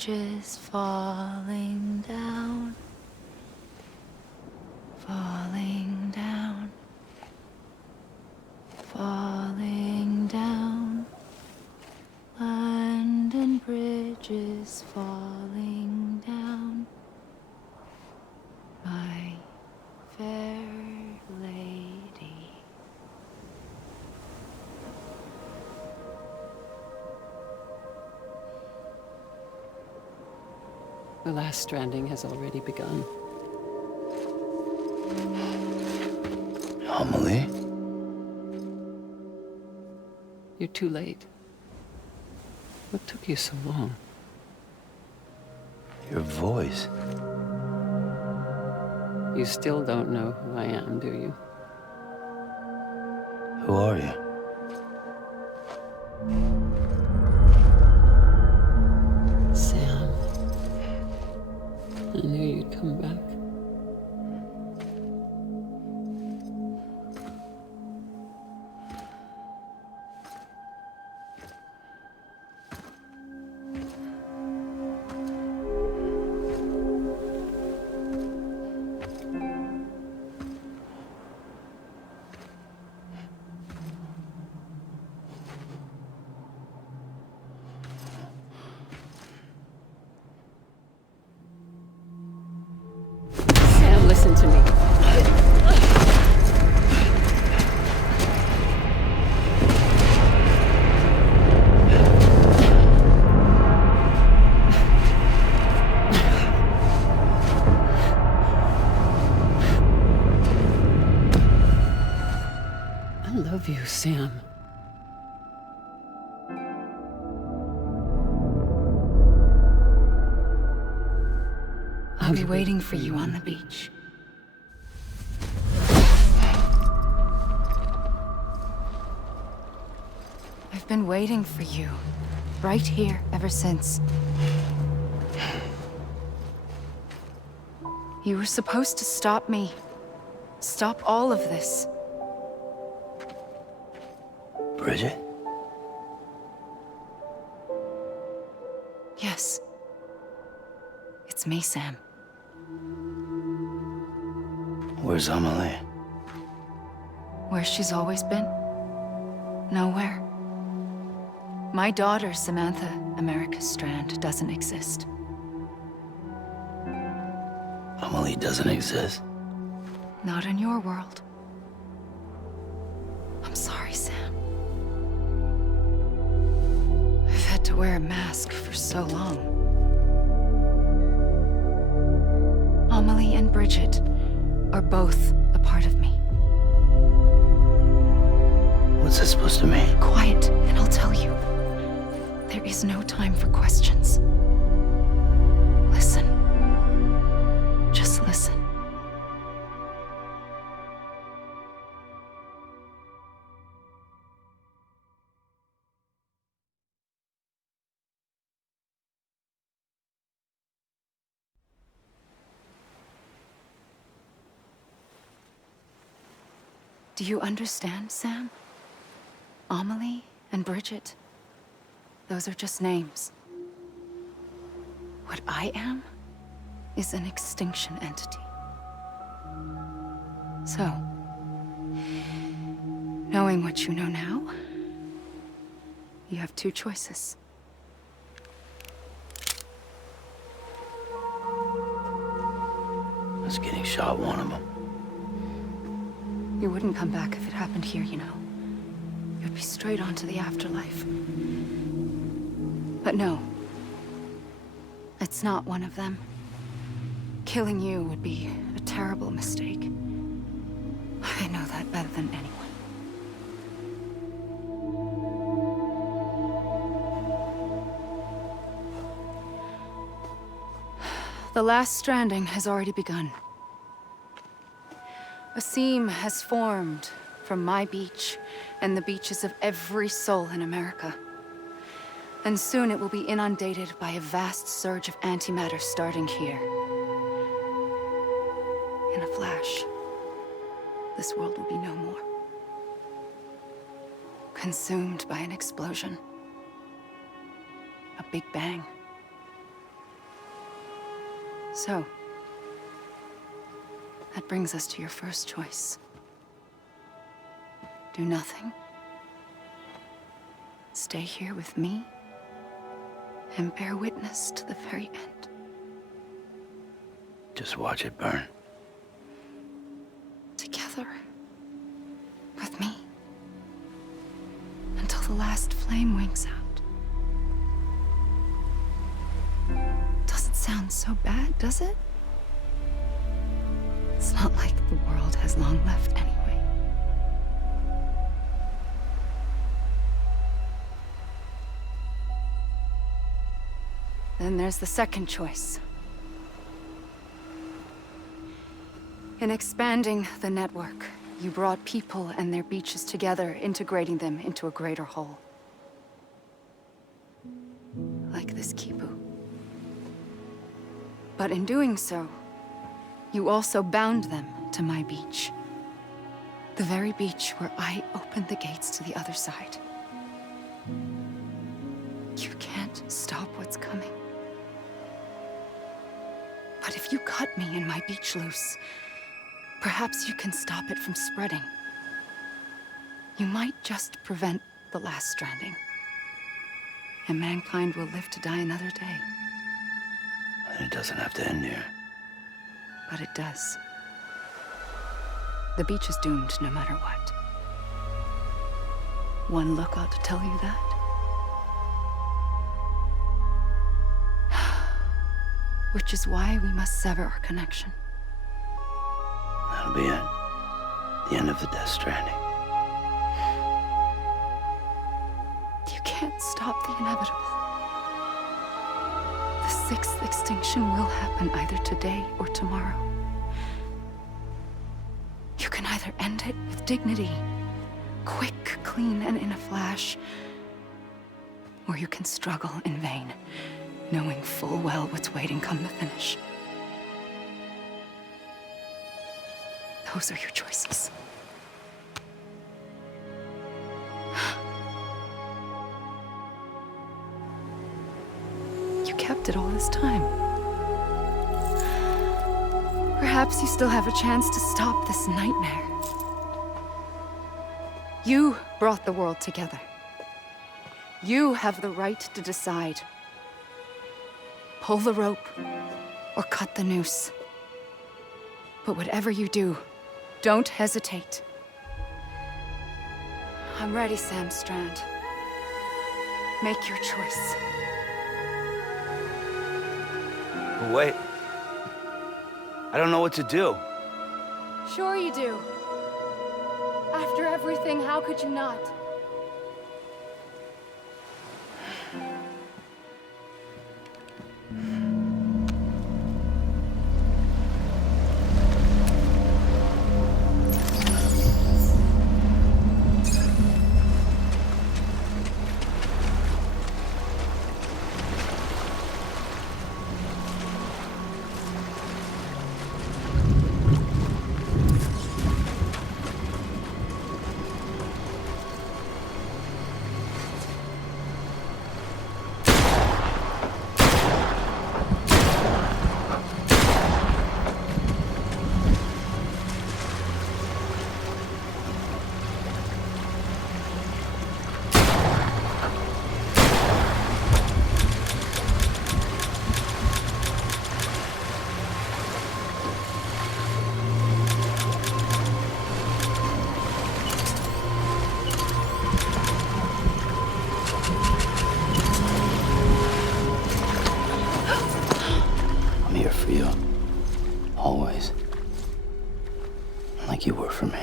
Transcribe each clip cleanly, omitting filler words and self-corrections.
bridges falling down, falling down, falling down. London bridges falling down, my fair lady. The last stranding has already begun. Amelie? You're too late. What took you so long? Your voice. You still don't know who I am, do you? Who are you? Sam. I knew you'd come back. Sam, listen to me. I love you, Sam. I'll be waiting for you on the beach. I've been waiting for you, right here, ever since. You were supposed to stop me. Stop all of this. Bridget? Yes. It's me, Sam. Where's Amelie? Where she's always been? Nowhere. My daughter, Samantha America Strand, doesn't exist. Amelie doesn't exist. Not in your world. I'm sorry, Sam. I've had to wear a mask for so long. Amelie and Bridget are both a part of me. What's this supposed to mean? Quiet, and I'll tell you. There is no time for questions. Listen. Just listen. Do you understand, Sam? Amelie and Bridget, those are just names. What I am is an extinction entity. So, knowing what you know now, you have two choices. Us getting shot, one of them. You wouldn't come back if it happened here, you know. You'd be straight on to the afterlife. But no. It's not one of them. Killing you would be a terrible mistake. I know that better than anyone. The last stranding has already begun. A seam has formed from my beach and the beaches of every soul in America. And soon it will be inundated by a vast surge of antimatter starting here. In a flash, this world will be no more. Consumed by an explosion. A big bang. So, that brings us to your first choice. Do nothing. Stay here with me, and bear witness to the very end. Just watch it burn. Together. With me. Until the last flame winks out. Doesn't sound so bad, does it? It's not like the world has long left anyway. Then there's the second choice. In expanding the network, you brought people and their beaches together, integrating them into a greater whole. Like this Kipu. But in doing so, you also bound them to my beach. The very beach where I opened the gates to the other side. You can't stop what's coming. But if you cut me and my beach loose, perhaps you can stop it from spreading. You might just prevent the last stranding. And mankind will live to die another day. And it doesn't have to end here. But it does. The beach is doomed no matter what. One look ought to tell you that. Which is why we must sever our connection. That'll be it. The end of the Death Stranding. You can't stop the inevitable. The sixth extinction will happen either today or tomorrow. You can either end it with dignity, quick, clean, and in a flash, or you can struggle in vain, knowing full well what's waiting come the finish. Those are your choices. You kept it all this time. Perhaps you still have a chance to stop this nightmare. You brought the world together. You have the right to decide. Pull the rope, or cut the noose. But whatever you do, don't hesitate. I'm ready, Sam Strand. Make your choice. But wait. I don't know what to do. Sure you do. After everything, how could you not? Always. Like you were for me.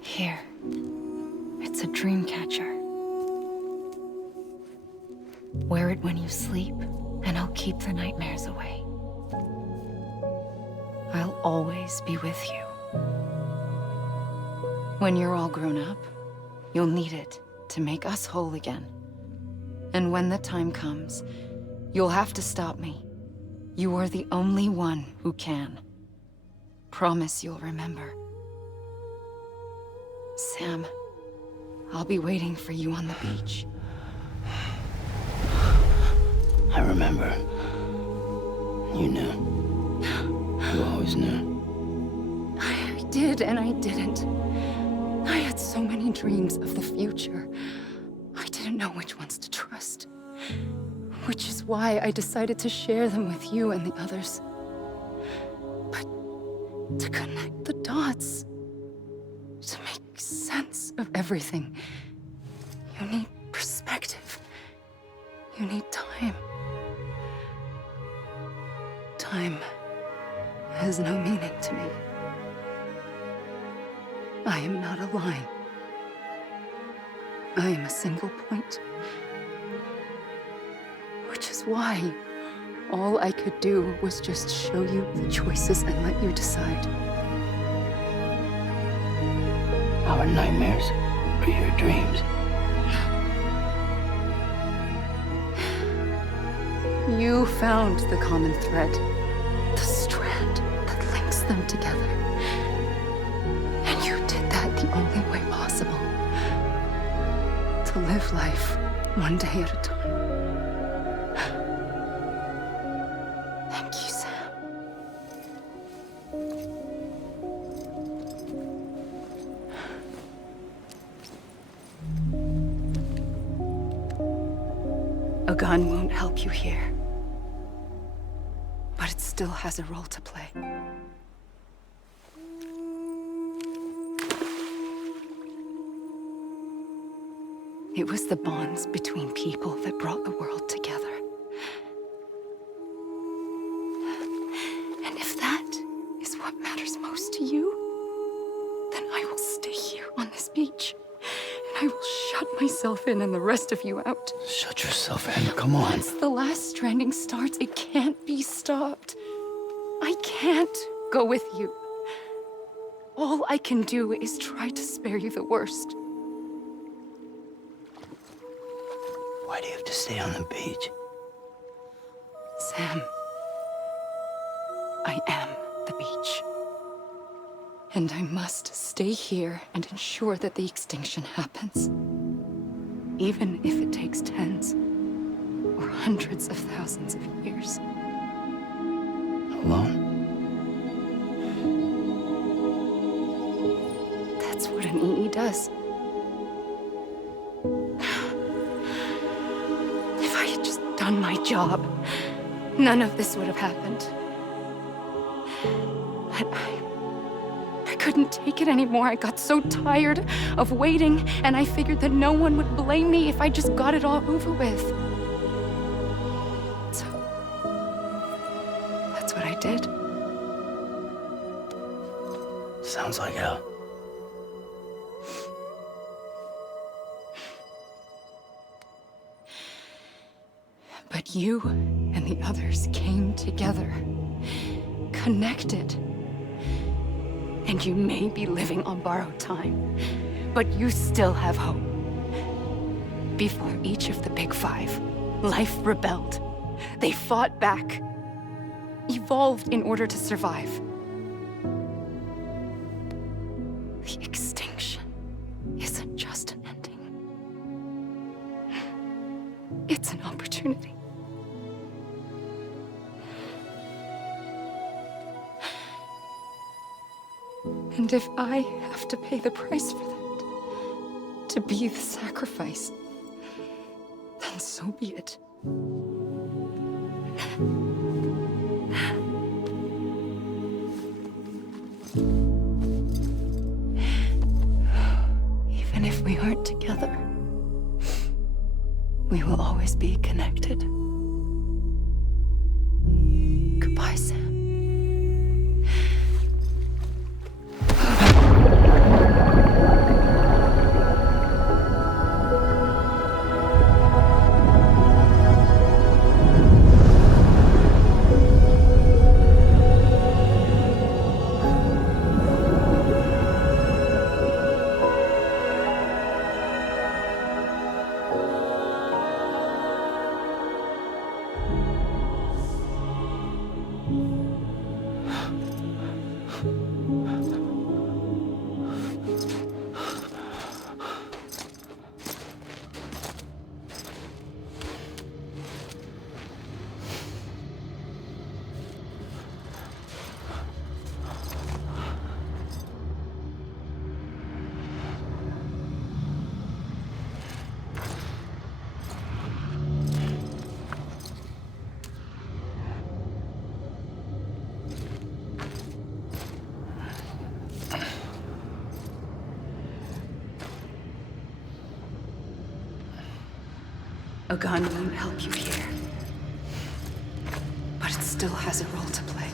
Here. It's a dream catcher. Wear it when you sleep, and I'll keep the nightmares away. I'll always be with you. When you're all grown up, you'll need it to make us whole again. And when the time comes, You'll have to stop me. You are the only one who can. Promise you'll remember. Sam, I'll be waiting for you on the beach. I remember. You knew. You always knew. I did and I didn't. I had so many dreams of the future. I didn't know which ones to trust. Which is why I decided to share them with you and the others. But to connect the dots, to make sense of everything, you need perspective. You need time. Time has no meaning to me. I am not a line. I am a single point. Which is why all I could do was just show you the choices and let you decide. Our nightmares are your dreams. You found the common thread, the strand that links them together. And you did that the only way possible. To live life one day at a time. Thank you, Sam. A gun won't help you here. But it still has a role to play. It was the bonds between people that brought the world together. And if that is what matters most to you, then I will stay here on this beach. And I will shut myself in and the rest of you out. Shut yourself in, come on. Once the last stranding starts, it can't be stopped. I can't go with you. All I can do is try to spare you the worst. Why do you have to stay on the beach? Sam, I am the beach. And I must stay here and ensure that the extinction happens. Even if it takes tens or hundreds of thousands of years. Alone? That's what an EE does. If I had just done my job, none of this would have happened. But I couldn't take it anymore. I got so tired of waiting, and I figured that no one would blame me if I just got it all over with. So, that's what I did. Sounds like hell. But you and the others came together, connected. And you may be living on borrowed time, but you still have hope. Before each of the Big Five, life rebelled. They fought back, evolved in order to survive. The extinction isn't just an ending. It's an opportunity. And if I have to pay the price for that, to be the sacrifice, then so be it. Even if we aren't together, we will always be connected. Goodbye, Sam. A gun won't help you here. But it still has a role to play.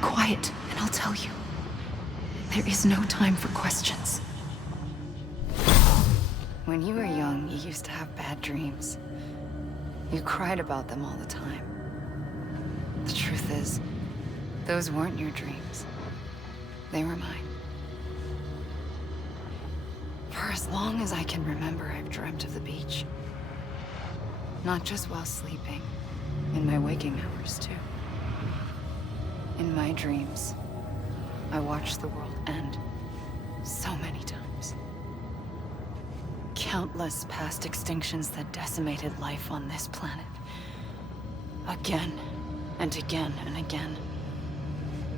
Quiet, and I'll tell you. There is no time for questions. When you were young, you used to have bad dreams. You cried about them all the time. The truth is, those weren't your dreams. They were mine. For as long as I can remember, I've dreamt of the beach. Not just while sleeping, in my waking hours, too. In my dreams, I watched the world end so many times. Countless past extinctions that decimated life on this planet. Again, and again, and again.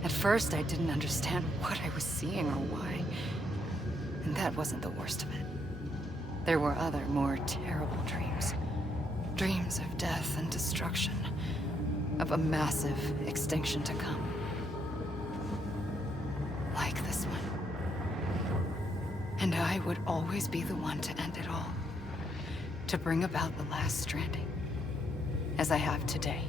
At first, I didn't understand what I was seeing or why. And that wasn't the worst of it. There were other, more terrible dreams. Dreams of death and destruction. Of a massive extinction to come. Like this one. And I would always be the one to end it all. To bring about the last stranding. As I have today.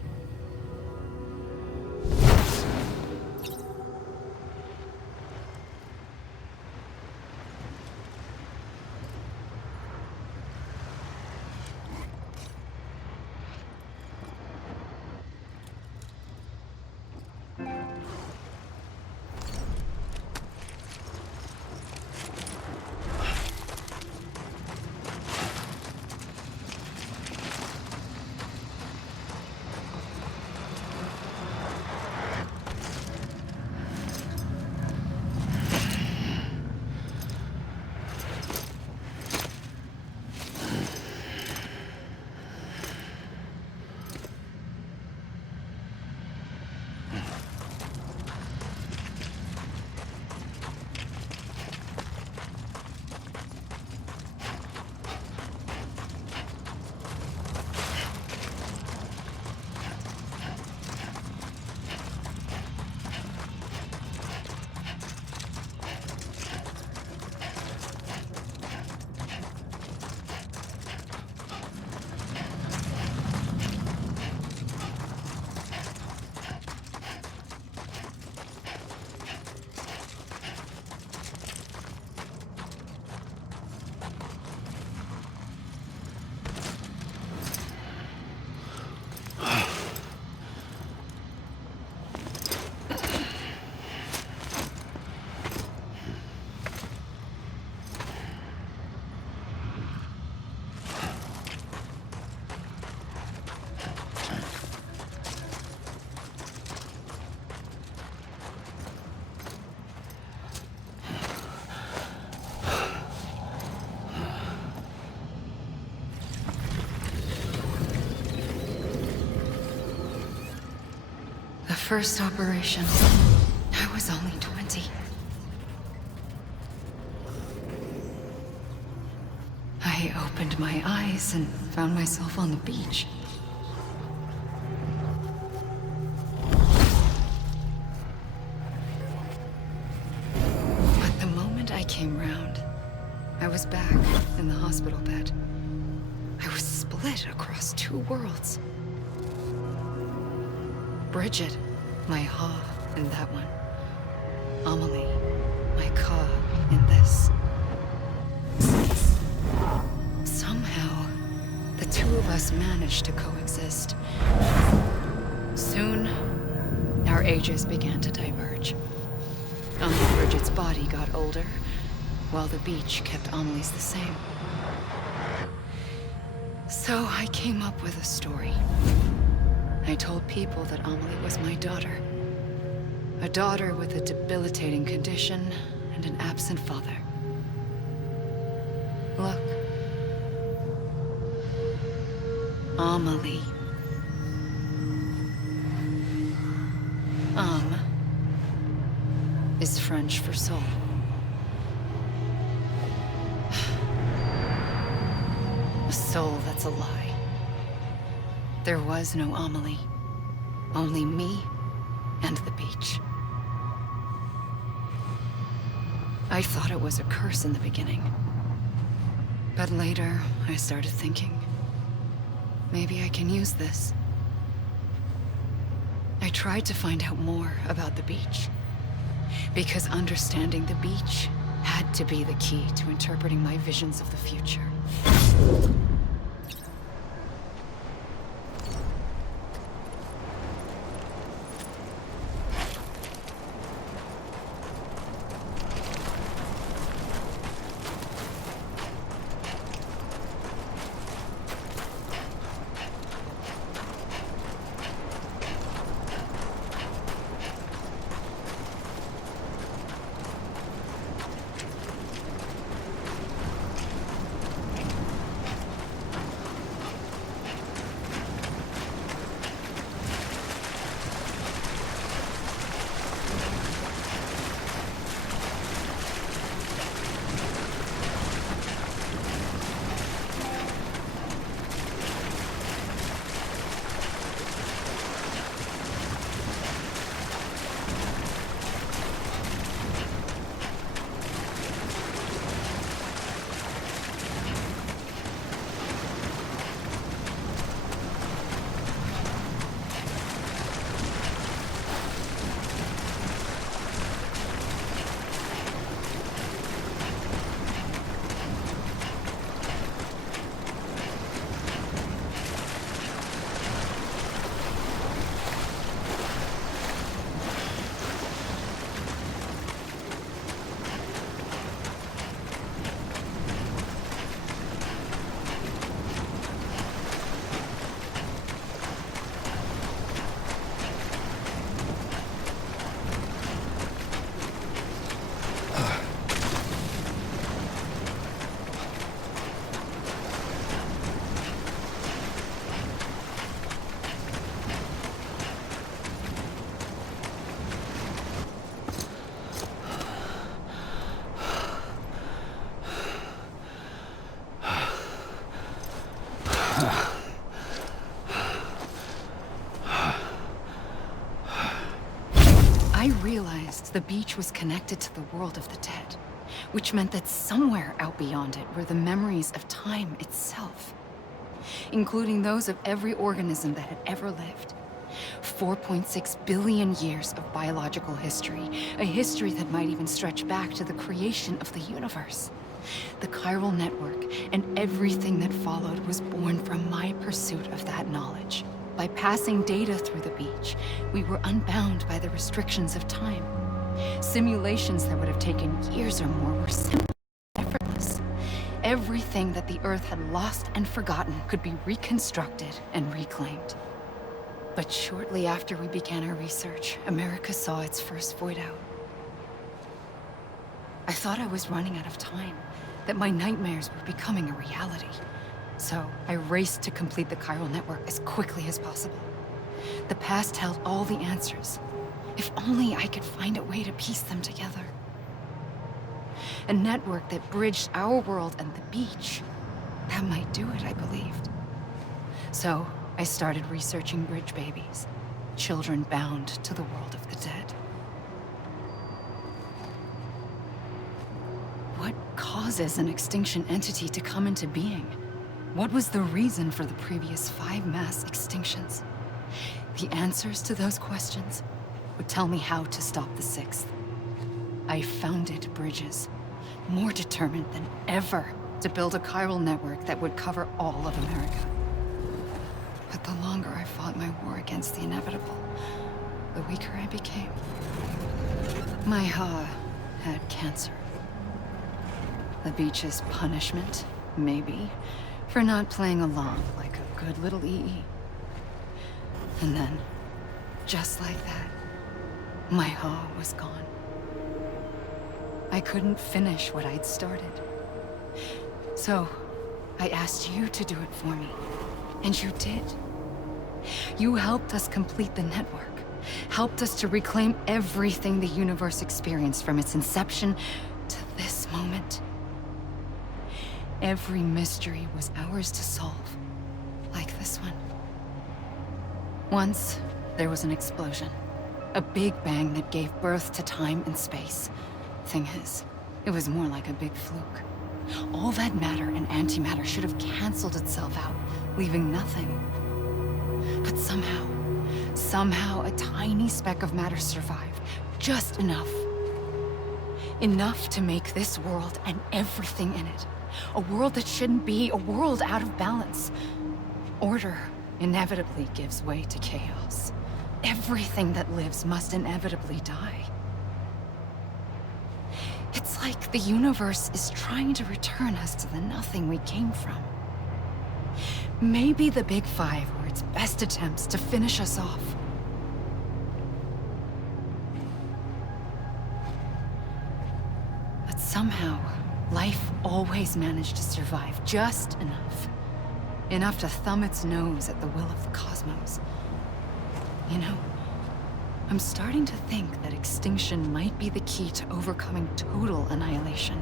first operation, I was only 20. I opened my eyes and found myself on the beach. But the moment I came round, I was back in the hospital bed. I was split across two worlds. Bridget, my Ha in that one. Amelie, my Ka in this. Somehow, the two of us managed to coexist. Soon, our ages began to diverge. Uncle Bridget's body got older, while the beach kept Amelie's the same. So I came up with a story. I told people that Amelie was my daughter. A daughter with a debilitating condition and an absent father. Look. Amelie. Is French for soul. A soul that's a lie. There was no Amelie. Only me and the beach. I thought it was a curse in the beginning. But later, I started thinking, maybe I can use this. I tried to find out more about the beach. Because understanding the beach had to be the key to interpreting my visions of the future. I realized the beach was connected to the world of the dead, which meant that somewhere out beyond it were the memories of time itself, including those of every organism that had ever lived. 4.6 billion years of biological history, a history that might even stretch back to the creation of the universe. The chiral network and everything that followed was born from my pursuit of that knowledge. By passing data through the beach, we were unbound by the restrictions of time. Simulations that would have taken years or more were simple and effortless. Everything that the Earth had lost and forgotten could be reconstructed and reclaimed. But shortly after we began our research, America saw its first void out. I thought I was running out of time, that my nightmares were becoming a reality. So I raced to complete the chiral network as quickly as possible. The past held all the answers. If only I could find a way to piece them together. A network that bridged our world and the beach. That might do it, I believed. So, I started researching bridge babies. Children bound to the world of the dead. What causes an extinction entity to come into being? What was the reason for the previous 5 mass extinctions? The answers to those questions would tell me how to stop the 6th. I founded bridges, more determined than ever to build a chiral network that would cover all of America. But the longer I fought my war against the inevitable, the weaker I became. My Ha had cancer. The beach's punishment, maybe, for not playing along like a good little EE. And then, just like that, my Ha was gone. I couldn't finish what I'd started. So, I asked you to do it for me. And you did. You helped us complete the network. Helped us to reclaim everything the universe experienced from its inception to this moment. Every mystery was ours to solve. Like this one. Once, there was an explosion. A big bang that gave birth to time and space. Thing is, it was more like a big fluke. All that matter and antimatter should have canceled itself out, leaving nothing. But somehow a tiny speck of matter survived. Just enough. Enough to make this world and everything in it. A world that shouldn't be, a world out of balance. Order inevitably gives way to chaos. Everything that lives must inevitably die. It's like the universe is trying to return us to the nothing we came from. Maybe the Big Five were its best attempts to finish us off. But somehow, life always managed to survive just enough. Enough to thumb its nose at the will of the cosmos. You know, I'm starting to think that extinction might be the key to overcoming total annihilation.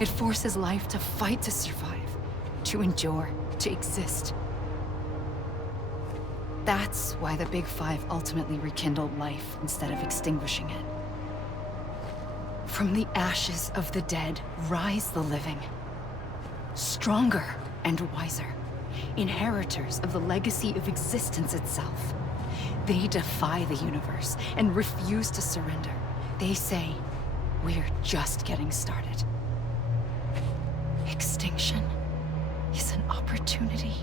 It forces life to fight to survive, to endure, to exist. That's why the Big Five ultimately rekindled life instead of extinguishing it. From the ashes of the dead rise the living. Stronger and wiser. Inheritors of the legacy of existence itself. They defy the universe and refuse to surrender. They say, we're just getting started. Extinction is an opportunity.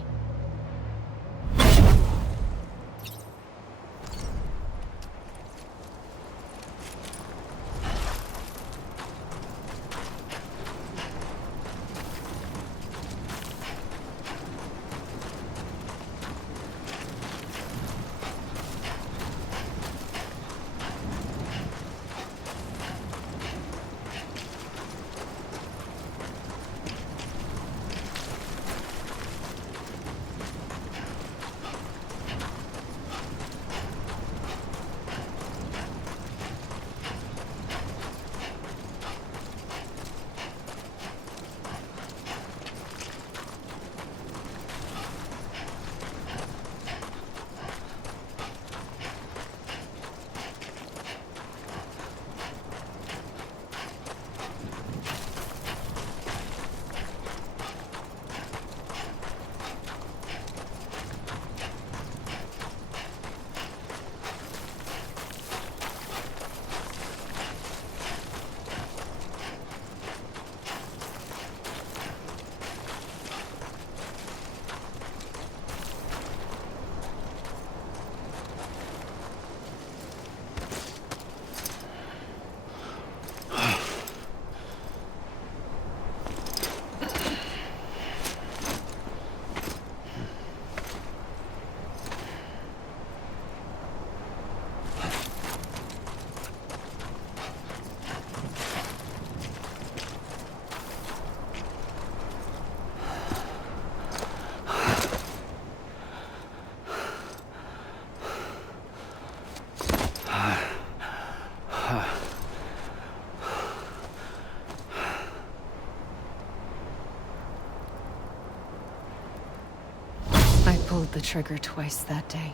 I pulled the trigger twice that day.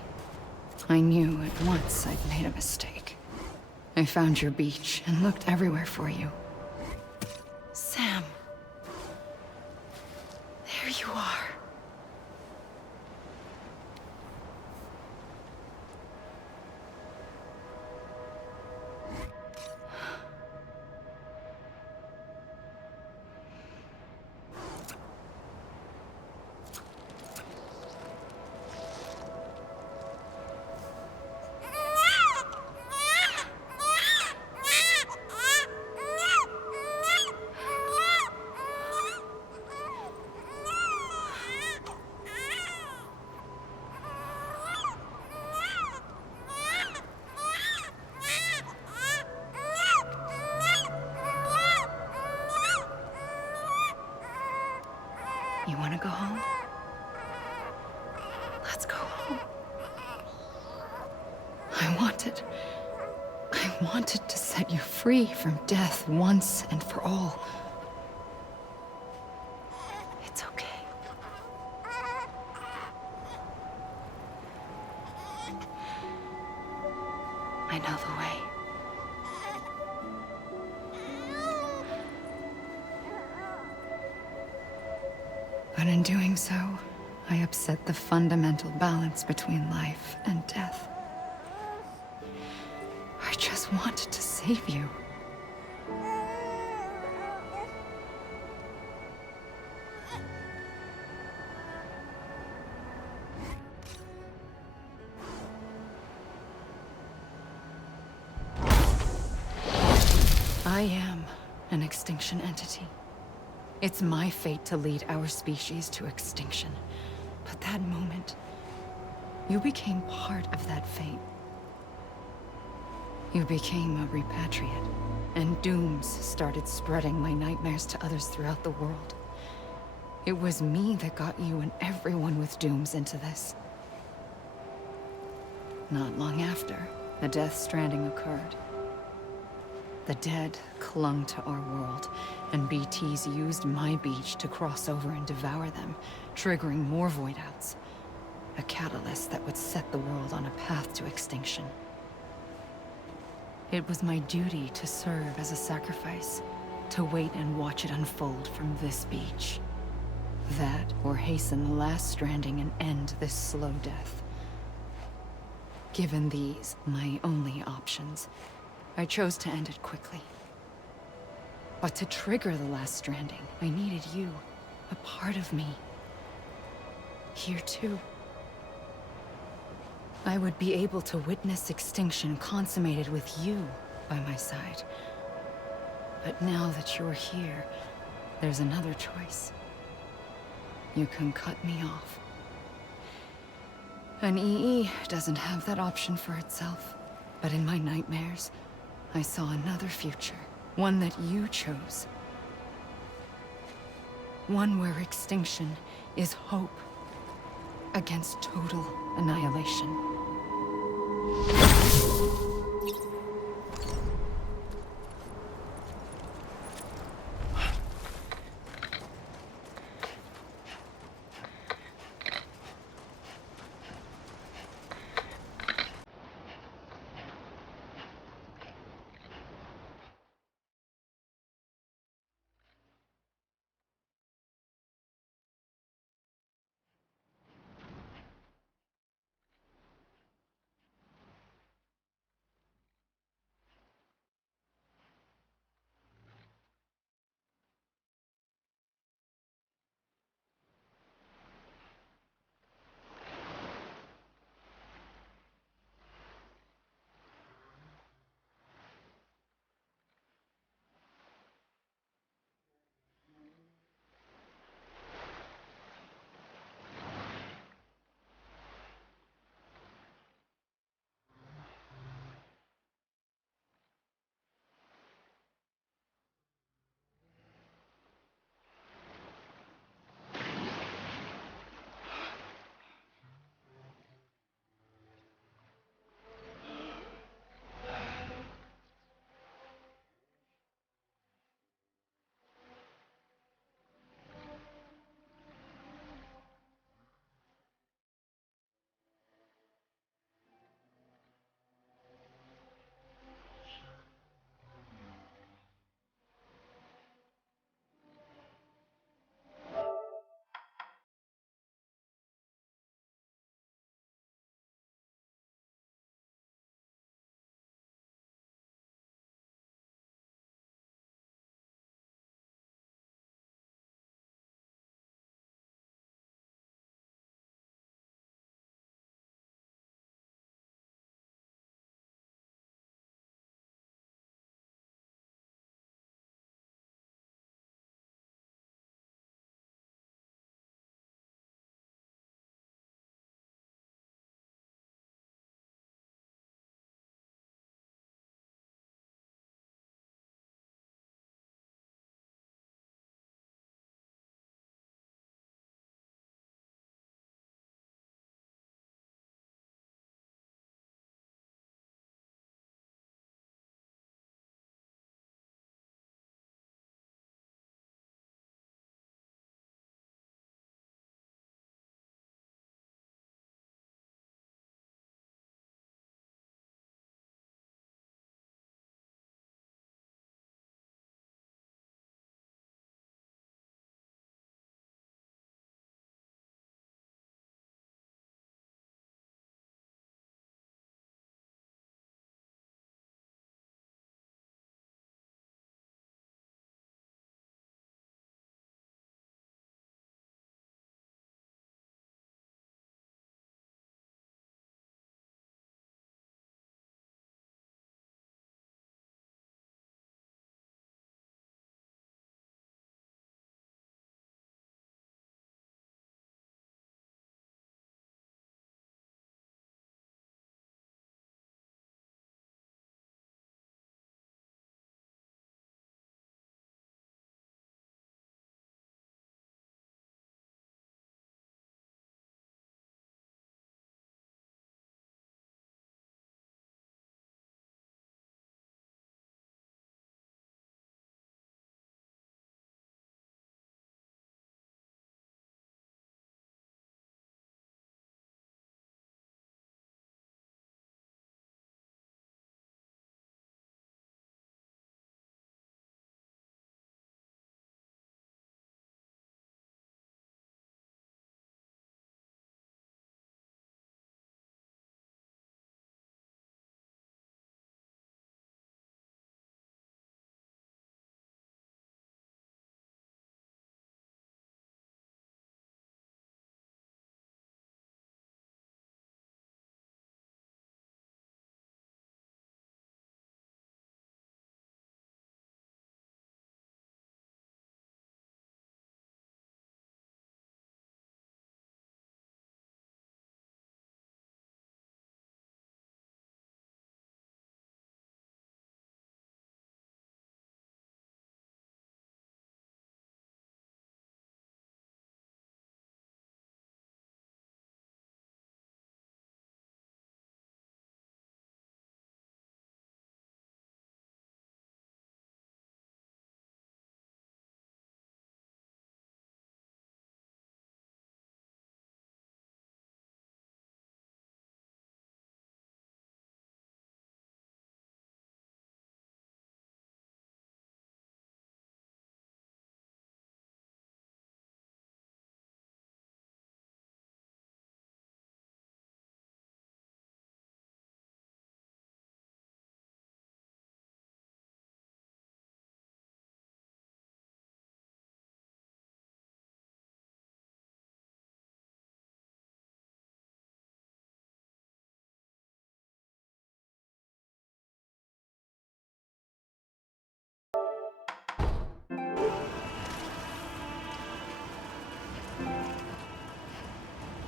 I knew at once I'd made a mistake. I found your beach and looked everywhere for you. Sam. There you are. You want to go home? Let's go home. I wanted to set you free from death once and for all. It's okay. I know the way. But in doing so, I upset the fundamental balance between life and death. I just wanted to save you. I am an extinction entity. It's my fate to lead our species to extinction. But that moment, you became part of that fate. You became a repatriate, and dooms started spreading my nightmares to others throughout the world. It was me that got you and everyone with dooms into this. Not long after, the Death Stranding occurred. The dead clung to our world, and BTs used my beach to cross over and devour them, triggering more void-outs. A catalyst that would set the world on a path to extinction. It was my duty to serve as a sacrifice, to wait and watch it unfold from this beach. That, or hasten the last stranding and end this slow death. Given these, my only options, I chose to end it quickly. But to trigger the last stranding, I needed you, a part of me. Here too. I would be able to witness extinction consummated with you by my side. But now that you're here, there's another choice. You can cut me off. An EE doesn't have that option for itself. But in my nightmares, I saw another future. One that you chose. One where extinction is hope against total annihilation.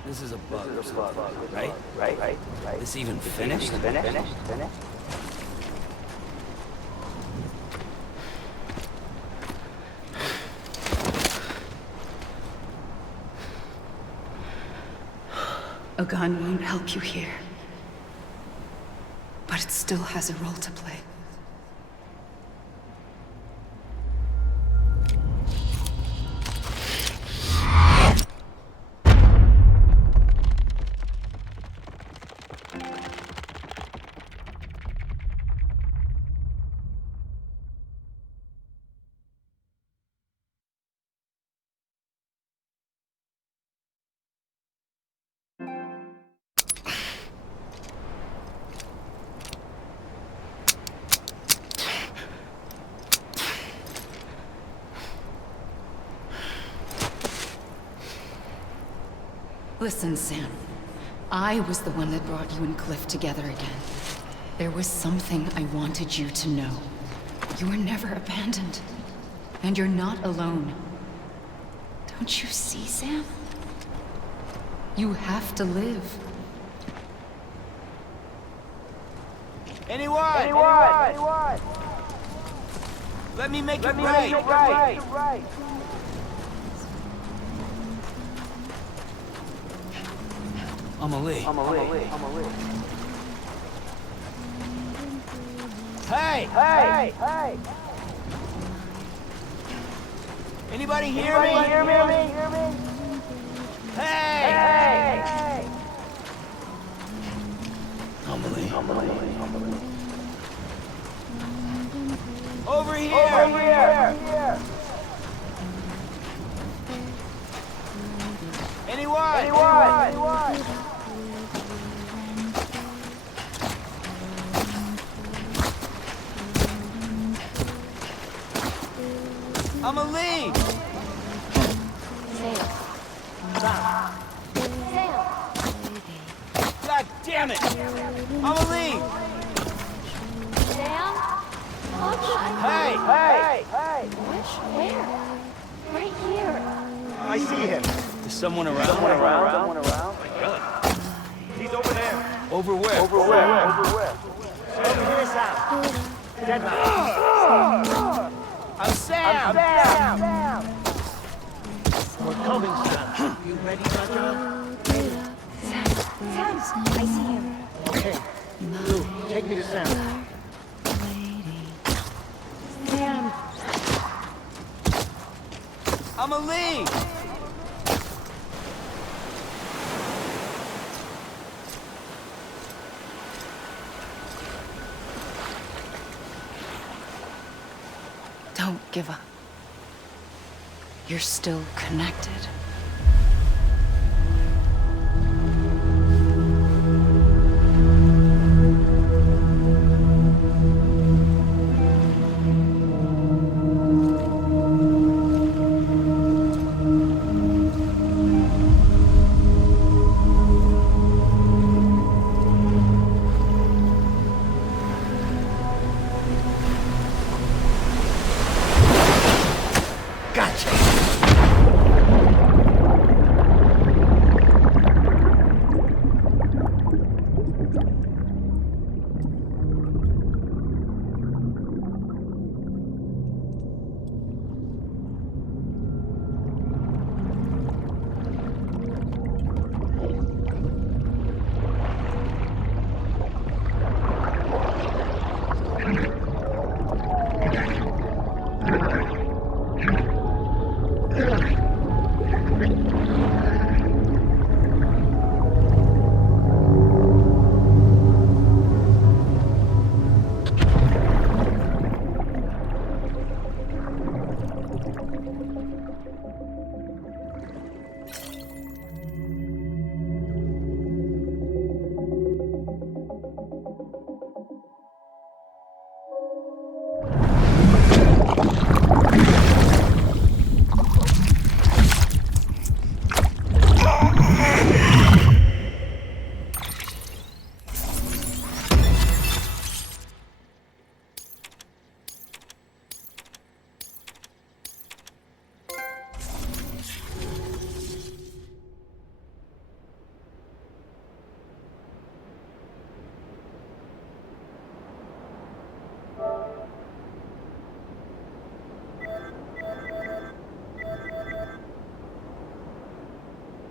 This is a bug or something, right? Right. This even finished? Finished? A gun won't help you here. But it still has a role to play. Listen, Sam. I was the one that brought you and Cliff together again. There was something I wanted you to know. You were never abandoned. And you're not alone. Don't you see, Sam? You have to live. Anyone? Let me make it right. Amelie. Hey! Anybody hear me? Hey! Amelie. Over here! Anyone? Amelie! God damn it! Amelie! Sam? Hey! Where? Right here. I see him. Is someone around? He's over there. Over where? Over here, Sam. Dead man. I'm Sam. We're coming, Sam. You ready, Margaret? Sam, I see him. Okay. Lou, take me to Sam. Sam. Amelie! Don't give up. You're still connected.